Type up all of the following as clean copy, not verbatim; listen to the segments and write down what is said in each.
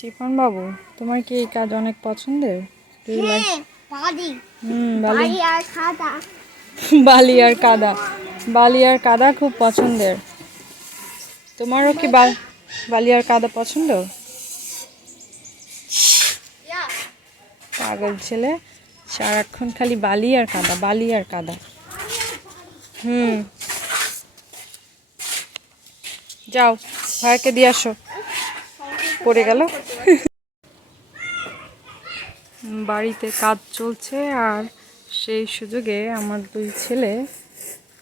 Chiffon বাবু, তোমার কি এই কাজ অনেক পছন্দের? বালি আর কাদা। বালি আর কাদা, বালি আর কাদা খুব পছন্দের। তোমারও কি বালি আর কাদা পছন্দ? পাগল ছেলে, সারাক্ষণ খালি বালি আর কাদা, বালি আর কাদা। যাও ভাইকে দিয়ে আসো, পড়ে গেল। বাড়িতে কাজ চলছে আর সেই সুযোগে আমার দুই ছেলে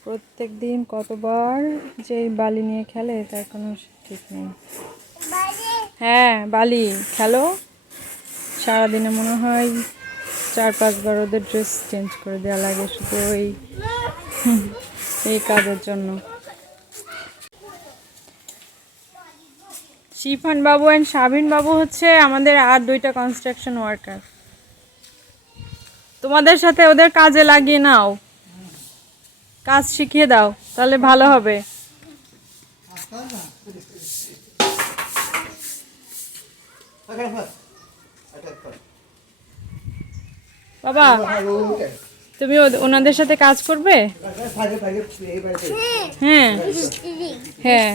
প্রত্যেক দিন কতবার যে বালি নিয়ে খেলে তার কোনো ঠিক নেই। হ্যাঁ বালি খেলো, সারাদিনে মনে হয় 4-5 বার ওদের ড্রেস চেঞ্জ করে দেওয়া লাগে শুধু এই কাজের জন্য। শিফান বাবু অ্যান্ড শাবিন বাবু হচ্ছে আমাদের আর দুইটা কনস্ট্রাকশন ওয়ার্কার। তোমাদের সাথে ওদের কাজে লাগিয়ে নাও, কাজ শিখিয়ে দাও, তাহলে ভালো হবে। বাবা, তুমি ওনাদের সাথে কাজ করবে? হ্যাঁ হ্যাঁ।